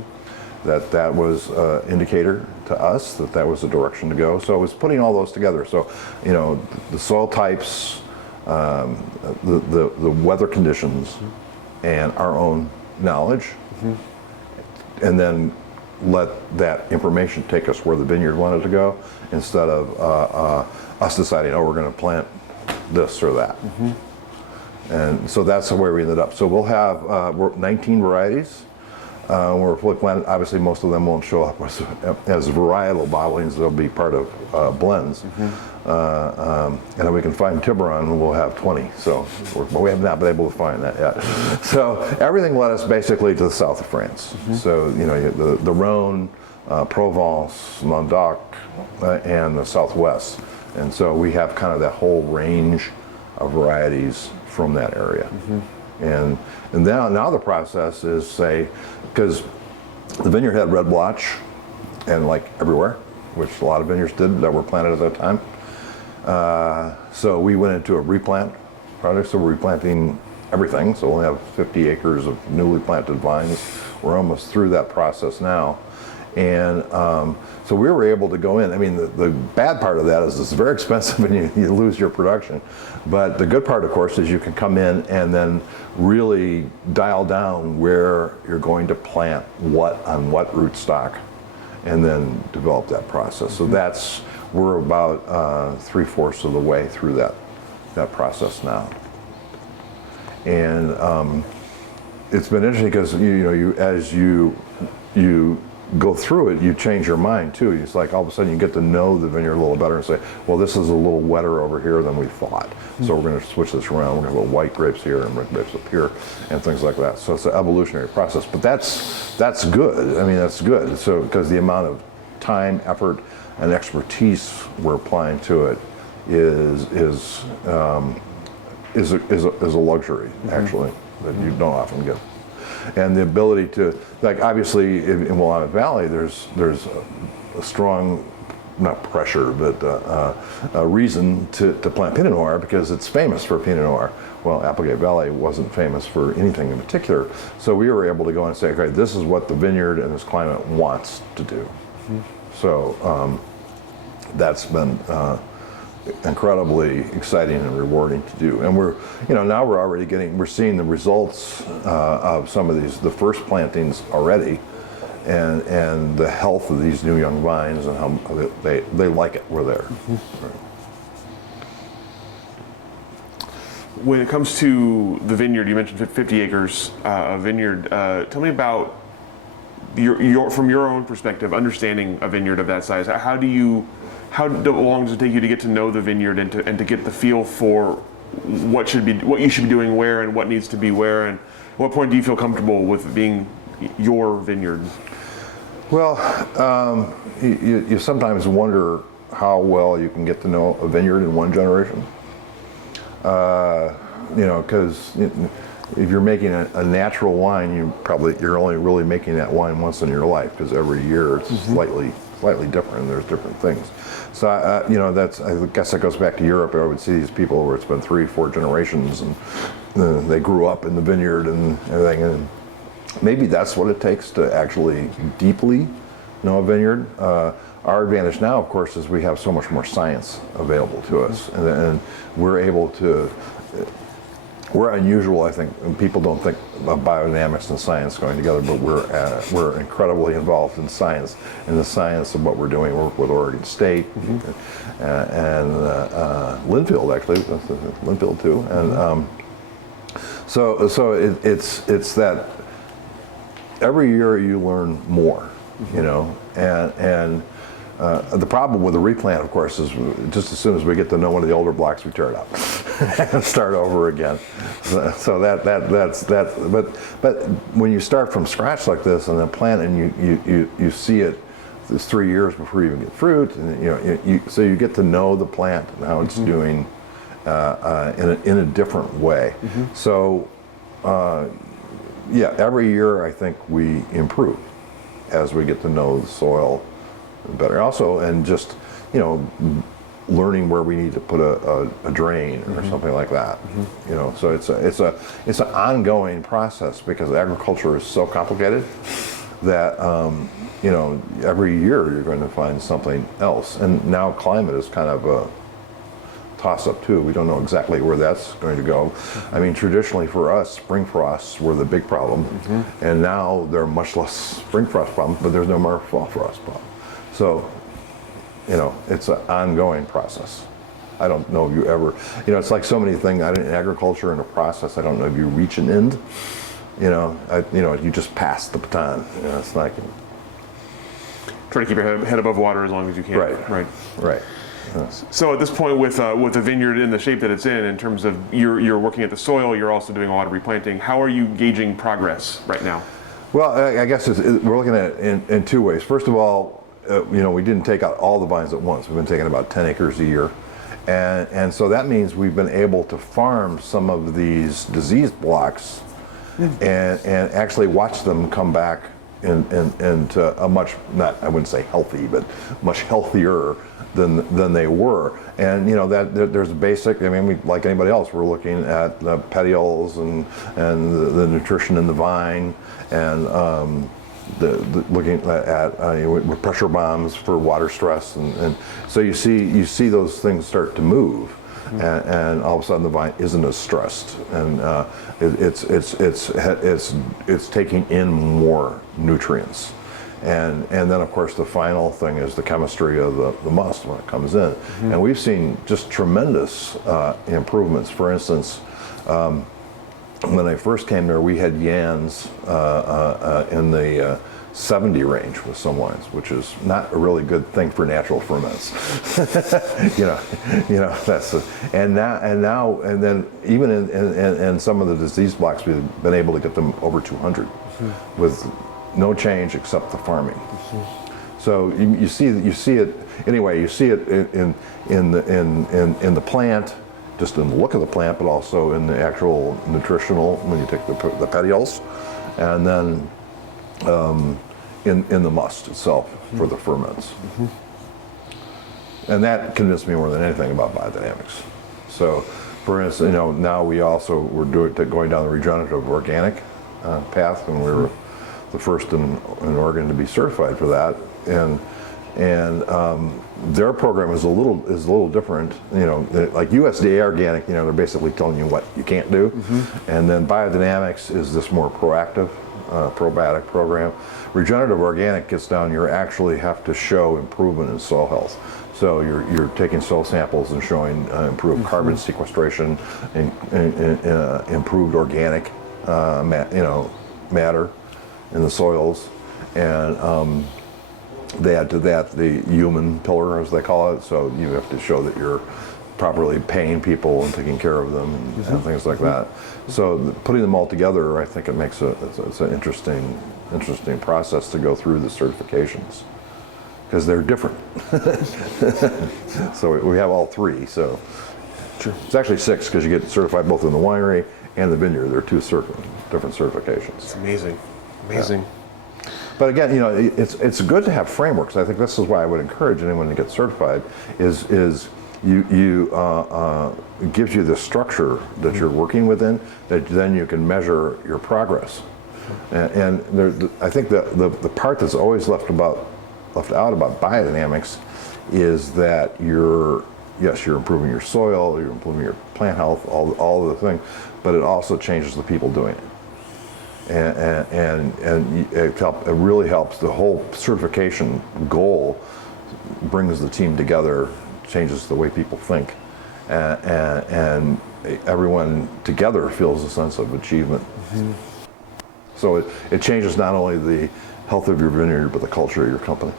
that was an indicator to us that was the direction to go. So it was putting all those together. So, the soil types, the weather conditions, and our own knowledge, and then let that information take us where the vineyard wanted to go, instead of us deciding, oh, we're going to plant this or that. And so that's the way we ended up. So we'll have 19 varieties. We're fully planted. Obviously, most of them won't show up as varietal bottlings. They'll be part of blends. And if we can find Tiburon, we'll have 20. So, but we have not been able to find that yet. So everything led us basically to the south of France. So the Rhone, Provence, Languedoc, and the southwest. And so we have kind of that whole range of varieties from that area. And now the process is, say, because the vineyard had red blotch, and like everywhere, which a lot of vineyards did that were planted at that time. So we went into a replant project. So we're replanting everything. So we'll have 50 acres of newly planted vines. We're almost through that process now. And so we were able to go in. I mean, the bad part of that is it's very expensive and you lose your production. But the good part, of course, is you can come in and then really dial down where you're going to plant what on what rootstock, and then develop that process. So we're about 3/4 of the way through that process now. And it's been interesting because as you go through it, you change your mind too. It's like all of a sudden you get to know the vineyard a little better and say, well, this is a little wetter over here than we thought. So we're going to switch this around. We're going to have white grapes here and red grapes up here and things like that. So it's an evolutionary process, but that's good. I mean, that's good. So because the amount of time, effort, and expertise we're applying to it is a luxury, actually, that you don't often get. And the ability to, like, obviously in Willamette Valley, there's a strong, not pressure, but a reason to plant Pinot Noir because it's famous for Pinot Noir. Well, Applegate Valley wasn't famous for anything in particular. So we were able to go and say, okay, this is what the vineyard and this climate wants to do. So that's been incredibly exciting and rewarding to do. And now we're seeing the results of some of the first plantings already, and the health of these new young vines and how they like it. We're there. Right. When it comes to the vineyard, you mentioned 50 acres of vineyard. Tell me about from your own perspective, understanding a vineyard of that size. How long does it take you to get to know the vineyard and to get the feel for what you should be doing where and what needs to be where, and at what point do you feel comfortable with being your vineyard? Well, you sometimes wonder how well you can get to know a vineyard in one generation. Because if you're making a natural wine, you're only really making that wine once in your life, because every year it's slightly different, and there's different things. So I guess that goes back to Europe. I would see these people where it's been 3-4 generations, and they grew up in the vineyard and everything. And maybe that's what it takes to actually deeply know a vineyard. Our advantage now, of course, is we have so much more science available to us, and we're able to. We're unusual, I think, and people don't think of biodynamics and science going together, but we're incredibly involved in science, in the science of what we're doing. We work with Oregon State and Linfield, actually, Linfield too, and so it's that every year you learn more, and the problem with the replant, of course, is just as soon as we get to know one of the older blocks, we tear it up and start over again. So that's but when you start from scratch like this and then plant, and you see it, it's 3 years before you even get fruit, and so you get to know the plant and how it's doing in a different way. So every year I think we improve as we get to know the soil better. Also, and just, you know, learning where we need to put a drain or something like that. You know, so it's an ongoing process because agriculture is so complicated that you know, every year you're going to find something else. And now climate is kind of a toss-up too. We don't know exactly where that's going to go. I mean, traditionally for us, spring frosts were the big problem, and now there are much less spring frost problems, but there's no more fall frost problem. So, you know, it's an ongoing process. I don't know if you ever, you know, it's like so many things in agriculture and a process. I don't know if you reach an end. You know, you just pass the baton. You know, it's like Try to keep your head above water as long as you can. Right. So at this point, with the vineyard in the shape that it's in terms of you're working at the soil, you're also doing a lot of replanting. How are you gauging progress right now? Well, I guess we're looking at it in two ways. First of all, you know, we didn't take out all the vines at once. We've been taking about 10 acres a year. And so that means we've been able to farm some of these disease blocks and actually watch them come back into a much, not, I wouldn't say healthy, but much healthier than they were. And you know, that there's a basic, I mean, like anybody else, we're looking at the petioles and the nutrition in the vine, and looking at with pressure bombs for water stress, and so you see those things start to move, and all of a sudden the vine isn't as stressed, and it's taking in more nutrients, and then of course the final thing is the chemistry of the must when it comes in, and we've seen just tremendous improvements. For instance, when I first came there, we had yans in the 70 range with some wines, which is not a really good thing for natural ferments. you know that's and then even in some of the disease blocks, we've been able to get them over 200 with no change except the farming. So you see it anyway. You see it in the plant, just in the look of the plant, but also in the actual nutritional when you take the petioles, and then in the must itself for the ferments. And that convinced me more than anything about biodynamics. So, for instance, you know, now we're going down the regenerative organic path, and we were the first in Oregon to be certified for that. And their program is a little different. You know, like USDA organic, you know, they're basically telling you what you can't do, and then biodynamics is this more proactive, probiotic program. Regenerative organic gets down, you actually have to show improvement in soil health. So you're taking soil samples and showing improved carbon sequestration, and improved organic matter in the soils, and they add to that the human pillar, as they call it. So you have to show that you're properly paying people and taking care of them, and things like that. So putting them all together, I think it makes it's an interesting process to go through the certifications, because they're different. So we have all three. So it's actually 6, because you get certified both in the winery and the vineyard. There are 2 different certifications. It's amazing. Yeah. But again, you know, it's good to have frameworks. I think this is why I would encourage anyone to get certified. Is it gives you the structure that you're working within, that then you can measure your progress. And I think the part that's always left out about biodynamics is that you're improving your soil, you're improving your plant health, all the things, but it also changes the people doing it. And it really helps. The whole certification goal brings the team together, changes the way people think, and everyone together feels a sense of achievement. So it changes not only the health of your vineyard, but the culture of your company.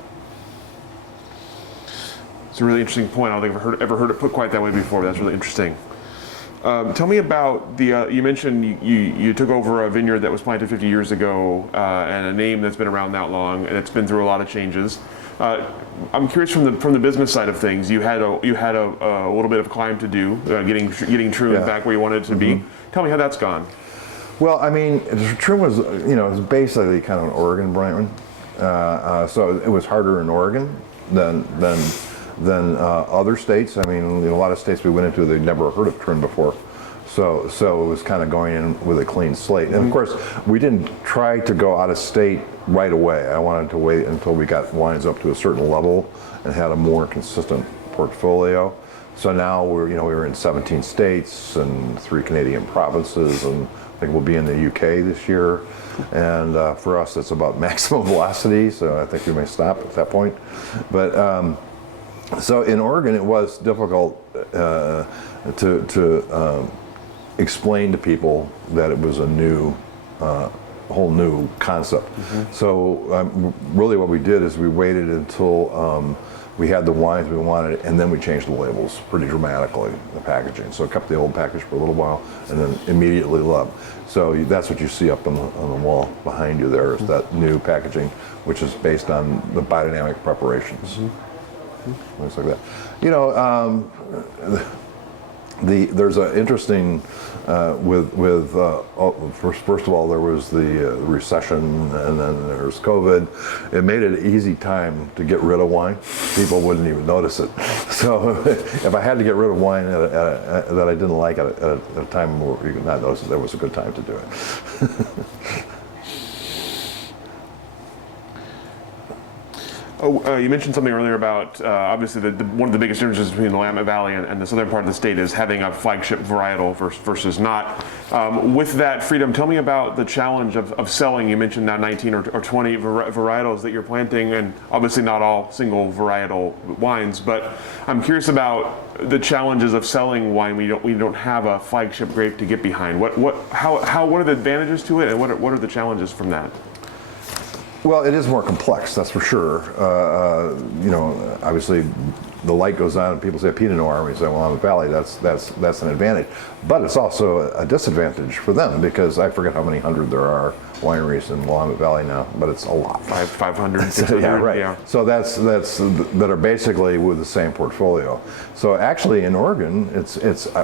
It's a really interesting point. I don't think I've ever heard it put quite that way before. That's really interesting. Tell me about you mentioned you took over a vineyard that was planted 50 years ago, and a name that's been around that long, and it's been through a lot of changes. I'm curious from the business side of things. You had a little bit of climb to do, getting Troon back where you wanted it to be. Tell me how that's gone. Well, I mean, Troon was, you know, it was basically kind of an Oregon brand, so it was harder in Oregon than other states. I mean, a lot of states we went into, they'd never heard of Troon before. So it was kind of going in with a clean slate. And of course, we didn't try to go out of state right away. I wanted to wait until we got wines up to a certain level and had a more consistent portfolio. So now we were in 17 states and 3 Canadian provinces, and I think we'll be in the UK this year. And for us, it's about maximum velocity, so I think we may stop at that point. But so in Oregon, it was difficult to explain to people that it was a whole new concept. So really what we did is we waited until we had the wines we wanted, and then we changed the labels pretty dramatically, the packaging. So I kept the old package for a little while, and then immediately loved. So that's what you see up on the wall behind you there, is that new packaging, which is based on the biodynamic preparations. Things like that. There's an interesting first of all, there was the recession, and then there was COVID. It made it an easy time to get rid of wine. People wouldn't even notice it. So if I had to get rid of wine that I didn't like at a time where you could not notice it, that was a good time to do it. You mentioned something earlier about obviously one of the biggest differences between the Willamette Valley and the southern part of the state is having a flagship varietal versus not. With that freedom, tell me about the challenge of selling. You mentioned now 19 or 20 varietals that you're planting, and obviously not all single varietal wines, but I'm curious about the challenges of selling wine when we don't have a flagship grape to get behind. What are the advantages to it, and what are the challenges from that? Well, it is more complex, that's for sure. Obviously, the light goes on and people say Pinot Noir, we say Willamette Valley, that's an advantage. But it's also a disadvantage for them, because I forget how many hundred there are wineries in Willamette Valley now, but it's a lot. 500, 600, yeah, right. Yeah. So that are basically with the same portfolio. So actually in Oregon,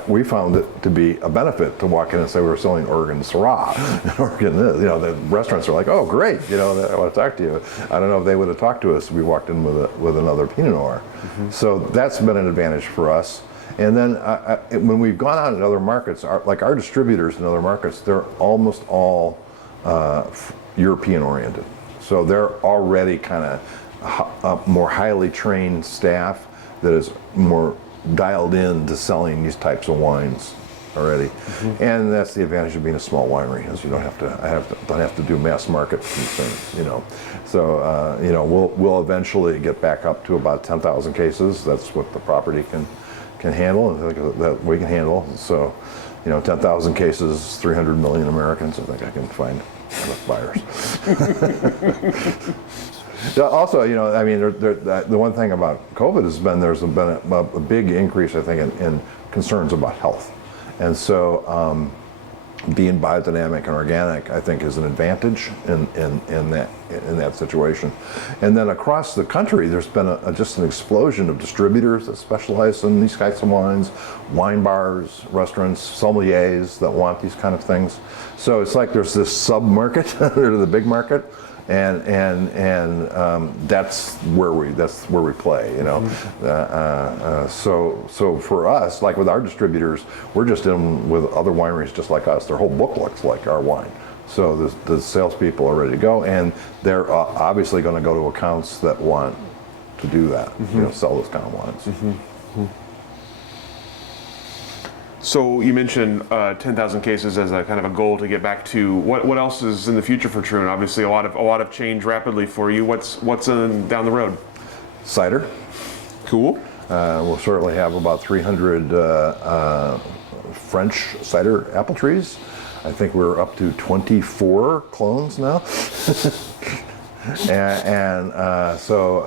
we found it to be a benefit to walk in and say we were selling Oregon Syrah. Oregon, the restaurants are like, oh great, I want to talk to you. I don't know if they would have talked to us if we walked in with another Pinot Noir. So that's been an advantage for us. And then when we've gone out in other markets, our distributors in other markets, they're almost all European oriented. So they're already kind of a more highly trained staff that is more dialed in to selling these types of wines already. And that's the advantage of being a small winery, is you don't have to do mass market things, So we'll eventually get back up to about 10,000 cases. That's what the property can handle, and that we can handle. So 10,000 cases, 300 million Americans, I think I can find enough buyers. Also, the one thing about COVID has been there's been a big increase, I think, in concerns about health. And so being biodynamic and organic, I think, is an advantage in that situation. And then across the country, there's been just an explosion of distributors that specialize in these kinds of wines, wine bars, restaurants, sommeliers that want these kind of things. So it's like there's this sub-market under the big market. And that's where we play, So for us, like with our distributors, we're just in with other wineries just like us. Their whole book looks like our wine. So the salespeople are ready to go, and they're obviously going to go to accounts that want to do that, sell those kind of wines. So you mentioned 10,000 cases as a kind of a goal to get back to. What else is in the future for Troon? Obviously, a lot of change rapidly for you. What's down the road? Cider. Cool. We'll certainly have about 300 French cider apple trees. I think we're up to 24 clones now. So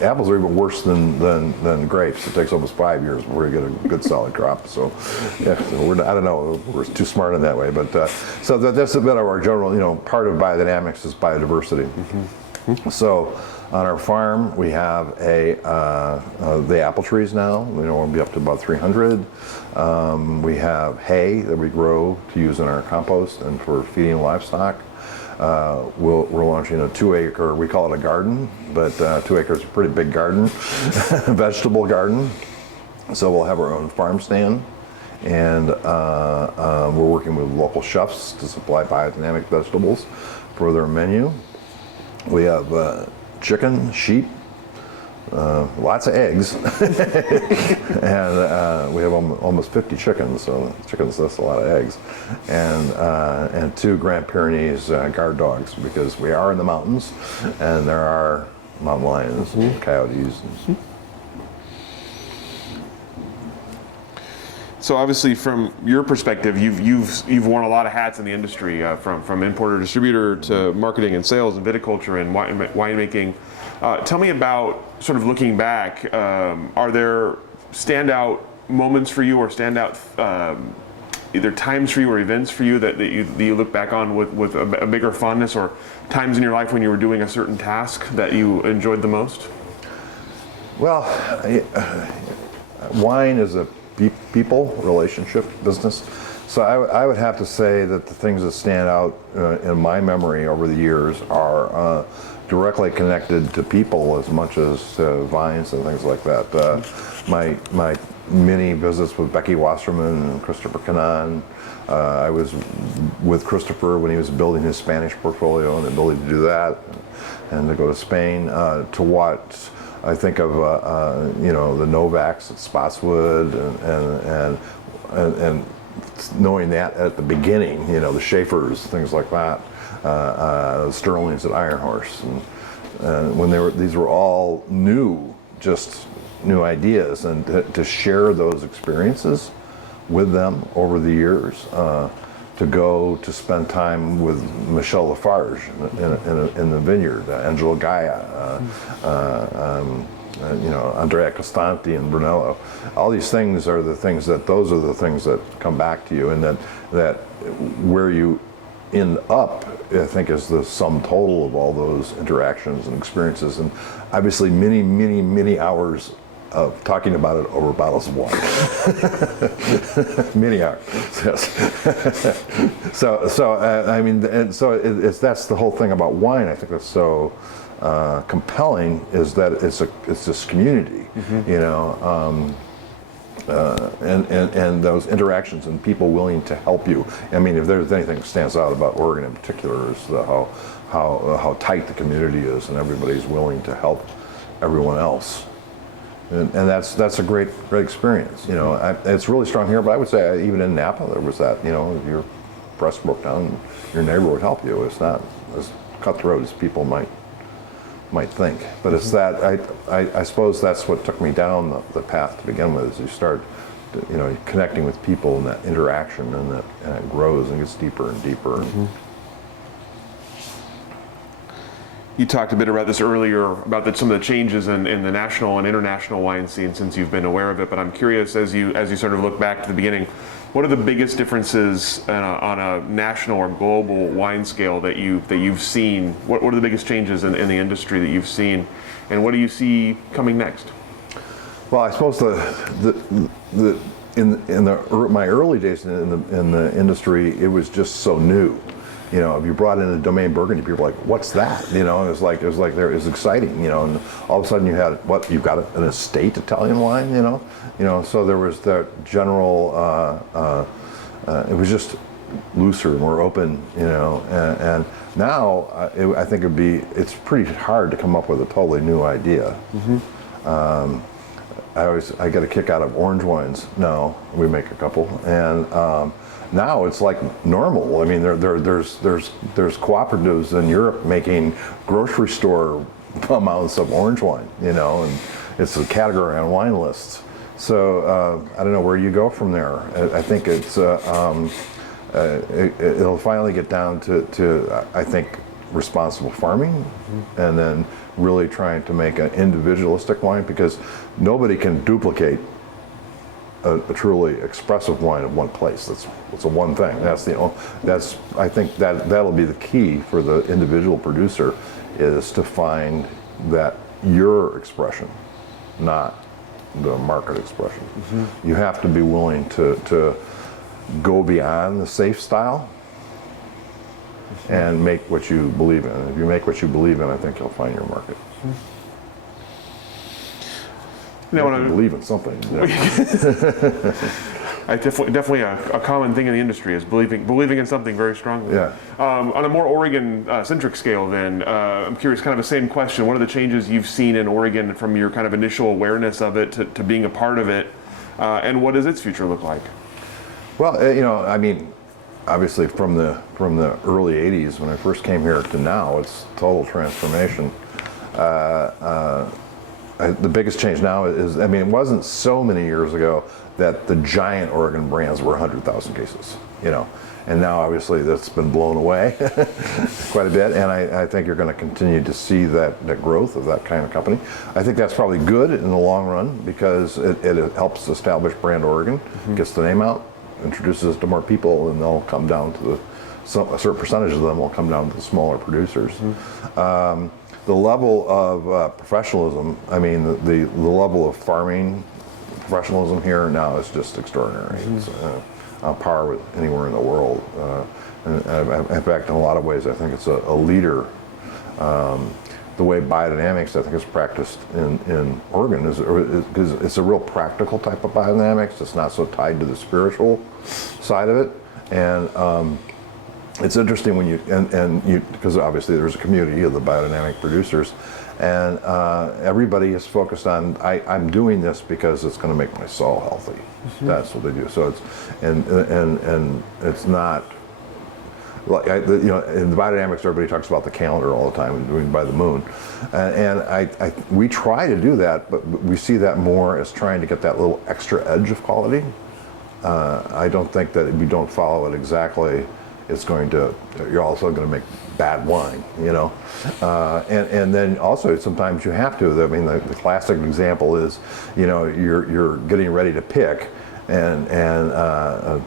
apples are even worse than grapes. It takes almost 5 years before you get a good solid crop. So, I don't know, we're too smart in that way. But so that's a bit of our general, part of biodynamics is biodiversity. So on our farm we have the apple trees now. We'll be up to about 300. We have hay that we grow to use in our compost and for feeding livestock. we're launching a 2-acre, we call it a garden, but 2 acres is a pretty big garden, vegetable garden. So we'll have our own farm stand, and we're working with local chefs to supply biodynamic vegetables for their menu. We have chicken, sheep, lots of eggs, and we have almost 50 chickens, so chickens, that's a lot of eggs, and 2 Grand Pyrenees guard dogs, because we are in the mountains, and there are mountain lions and coyotes. So obviously, from your perspective, you've worn a lot of hats in the industry, from importer, distributor to marketing and sales and viticulture and winemaking. Tell me about, sort of looking back, are there standout moments for you, or standout either times for you or events for you that you look back on with a bigger fondness, or times in your life when you were doing a certain task that you enjoyed the most? Well, wine is a people relationship business. So I would have to say that the things that stand out in my memory over the years are directly connected to people as much as vines and things like that. My many visits with Becky Wasserman and Christopher Cannon. I was with Christopher when he was building his Spanish portfolio, and the ability to do that, and to go to Spain to watch. I think of the Novaks at Spotswood, and knowing that at the beginning, the Schaefers, things like that, the Sterlings at Iron Horse, and when these were all just new ideas, and to share those experiences with them over the years. To go to spend time with Michel Lafarge in the vineyard, Angelo Gaia, Andrea Costanti and Brunello. All these things are the things that come back to you, and that where you end up, I think, is the sum total of all those interactions and experiences, and obviously many, many, many hours of talking about it over bottles of wine. Many hours, yes. That's the whole thing about wine. I think that's so compelling, is that it's this community, and those interactions and people willing to help you. I mean, if there's anything that stands out about Oregon in particular, is how tight the community is, and everybody's willing to help everyone else. And that's a great experience. It's really strong here, but I would say even in Napa there was that. If your press broke down, your neighbor would help you. It's not as cutthroat as people might think. But it's that I suppose that's what took me down the path to begin with. Is you start, connecting with people, and that interaction, and it grows and gets deeper and deeper. You talked a bit about this earlier, about some of the changes in the national and international wine scene since you've been aware of it. But I'm curious, as you sort of look back to the beginning, what are the biggest differences on a national or global wine scale that you've seen? What are the biggest changes in the industry that you've seen, and what do you see coming next? Well, I suppose my early days in the industry, it was just so new. If you brought in a Domaine Burgundy, people were like, "What's that?" And it was exciting. And all of a sudden you had you've got an estate Italian wine. So there was that general. It was just looser, more open. And now I think it's pretty hard to come up with a totally new idea. I get a kick out of orange wines now. We make a couple, and now it's like normal. I mean, there's cooperatives in Europe making grocery store amounts of orange wine, and it's a category on wine lists. So I don't know where you go from there. I think it'll finally get down to I think responsible farming, and then really trying to make an individualistic wine, because nobody can duplicate a truly expressive wine of one place. It's a one thing. I think that'll be the key for the individual producer, is to find that your expression, not the market expression. You have to be willing to go beyond the safe style and make what you believe in. If you make what you believe in, I think you'll find your market. You have to believe in something. Definitely a common thing in the industry is believing in something very strongly. Yeah. On a more Oregon-centric scale, then, I'm curious, kind of the same question. What are the changes you've seen in Oregon from your kind of initial awareness of it to being a part of it, and what does its future look like? Well, I mean, obviously from the early '80s when I first came here to now, it's total transformation. The biggest change now is, I mean, it wasn't so many years ago that the giant Oregon brands were 100,000 cases, and now obviously that's been blown away quite a bit, and I think you're going to continue to see that growth of that kind of company. I think that's probably good in the long run because it helps establish brand Oregon, gets the name out, introduces us to more people, and they'll come down to a certain percentage of them will come down to the smaller producers. The level of professionalism, I mean, the level of farming professionalism here now is just extraordinary. It's on par with anywhere in the world. And in fact, in a lot of ways, I think it's a leader. The way biodynamics, I think, is practiced in Oregon is because it's a real practical type of biodynamics. It's not so tied to the spiritual side of it. And it's interesting when you because obviously there's a community of the biodynamic producers, and everybody is focused on I'm doing this because it's going to make my soil healthy. That's what they do. So it's and it's not like in the biodynamics everybody talks about the calendar all the time and doing by the moon, and we try to do that, but we see that more as trying to get that little extra edge of quality. I don't think that if you don't follow it exactly, you're also going to make bad wine, and then also sometimes you have to. I mean, the classic example is, you're getting ready to pick, and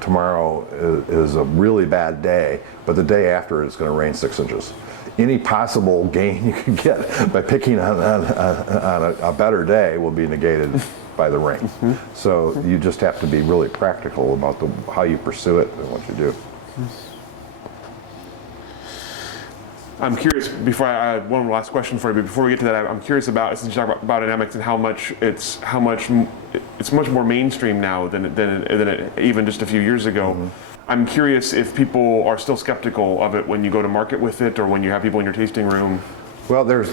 tomorrow is a really bad day, but the day after it's going to rain 6 inches. Any possible gain you can get by picking on a better day will be negated by the rain. So you just have to be really practical about how you pursue it and what you do. I'm curious, before I have one last question for you, but before we get to that, I'm curious about, since you talk about biodynamics and how much it's much more mainstream now than it even just a few years ago. I'm curious if people are still skeptical of it when you go to market with it, or when you have people in your tasting room. Well, there's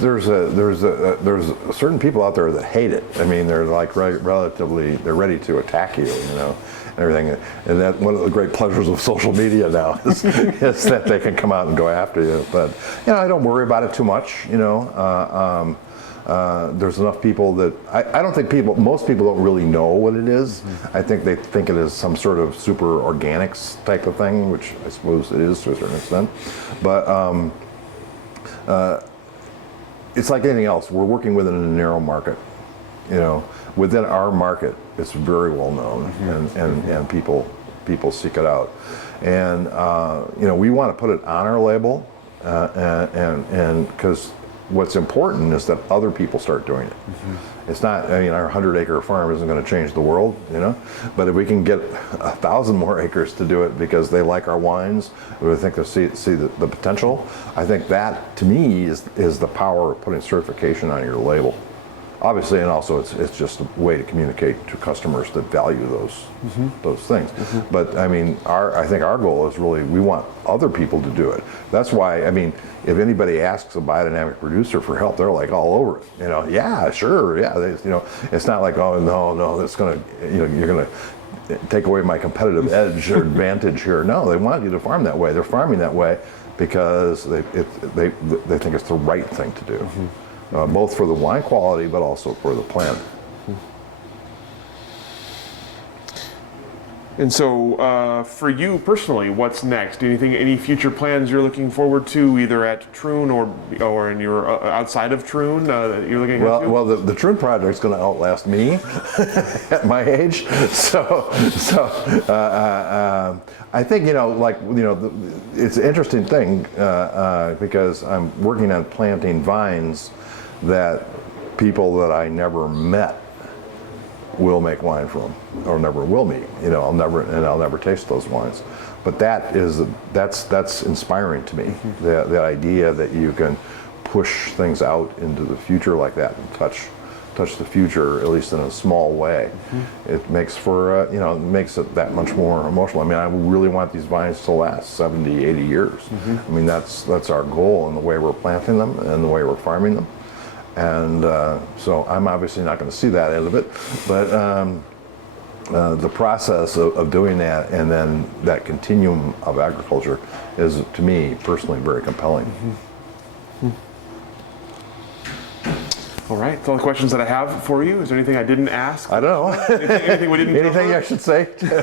certain people out there that hate it. I mean, they're like they're ready to attack you, and everything. And that one of the great pleasures of social media now is that they can come out and go after you. But I don't worry about it too much. There's enough people that I don't think most people don't really know what it is. I think they think it is some sort of super organics type of thing, which I suppose it is to a certain extent. But it's like anything else. We're working within a narrow market. Within our market, it's very well known, and people seek it out. And we want to put it on our label, and because what's important is that other people start doing it. It's not, our 100-acre farm isn't going to change the world, but if we can get 1,000 more acres to do it because they like our wines, or they think they see the potential, I think that, to me, is the power of putting certification on your label. Obviously, and also it's just a way to communicate to customers that value those things. But I mean, I think our goal is really, we want other people to do it. That's why, if anybody asks a biodynamic producer for help, they're like all over it. Yeah, sure, yeah. It's not like, oh no, that's gonna, you're gonna take away my competitive edge or advantage here. No, they want you to farm that way. They're farming that way because they think it's the right thing to do. Both for the wine quality, but also for the plant. And so, for you personally, what's next? Any future plans you're looking forward to, either at Troon or in your outside of Troon that you're looking at? Well, the Troon project's going to outlast me at my age. So I think it's an interesting thing because I'm working on planting vines that people that I never met will make wine from, or never will meet. You know, I'll never taste those wines. But that's inspiring to me. The idea that you can push things out into the future like that and touch the future, at least in a small way. It makes for it makes it that much more emotional. I mean, I really want these vines to last 70, 80 years. I mean, that's our goal in the way we're planting them and the way we're farming them. And so I'm obviously not going to see that end of it, but the process of doing that and then that continuum of agriculture is, to me personally, very compelling. All right, that's all the questions that I have for you. Is there anything I didn't ask? I don't know. Anything we didn't Anything cover? I should say? I feel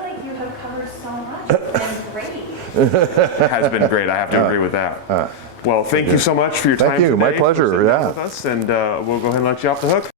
like you have covered so much. It's been great. It has been great. I have to agree with that. Well, thank you so much for your time Thank you. today. My pleasure. For sitting down Yeah. with us, and we'll go ahead and let you off the hook.